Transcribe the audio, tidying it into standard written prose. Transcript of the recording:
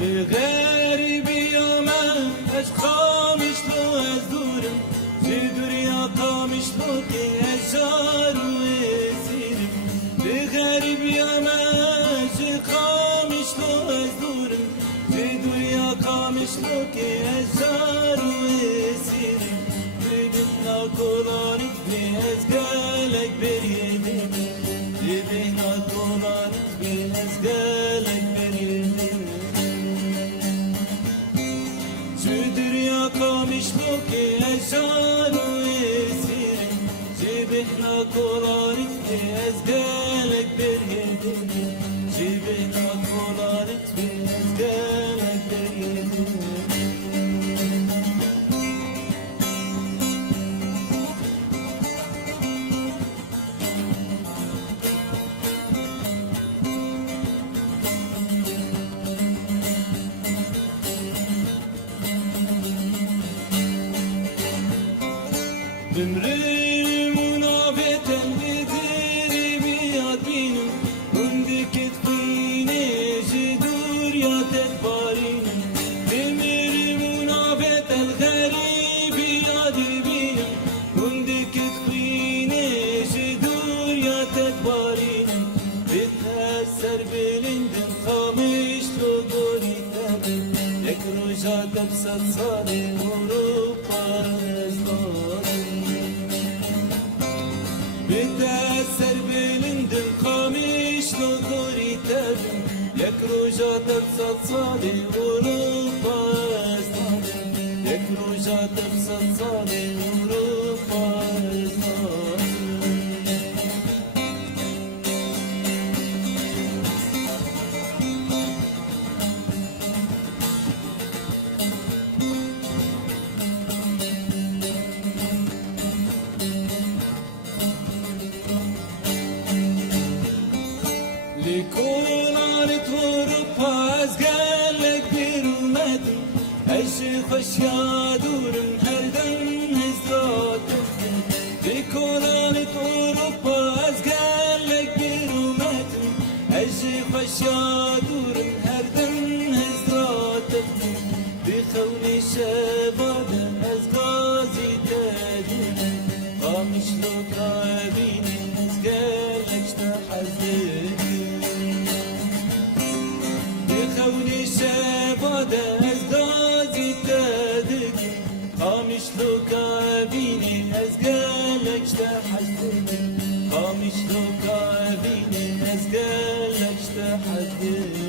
بغريبي من أشخامش لو أزدورم جدور يا قامش لو كي أشار ويسيرم بغريبي من أشخامش لو أزدورم جدور يا قامش لو كي أشار ويسيرم بدنا كولانك بأزقالك بريدم بدنا كولانك بأزقالك بريدم dünya kamışlı ki eşan uyesirim Cibihna kolarit ki ezgelek bir yedin Cibihna kolarit ki ezgelek bir yedin Ömrüm munafeten bidir biyad benim Hundeket fine jidur ya tetbarin Ömrüm munafeten garibi yad benim Hundeket fine jidur ya tetbarin Biteser bilindim kamış logoritem Ek ruja tepsat sade vurup بتأثر بالندم قاميش نظري تبن يكروجا تبسط صالي أوروبا يكروجا تبسط صالي أوروبا لكونانت أوروبا أزقالك برمتن أيشي خوش يادورم هردن هزراتن لكونانت أوروبا أزقالك برمتن أيشي خوش يادورم هردن هزراتن بخوني شباب أزقازي تادين قامش لوكا بيني أزقالك شتحزين خوني شباد از غازی تدگی قامش لوکا بینی از گلکشت حزدی قامش لوکا بینی از گلکشت حزدی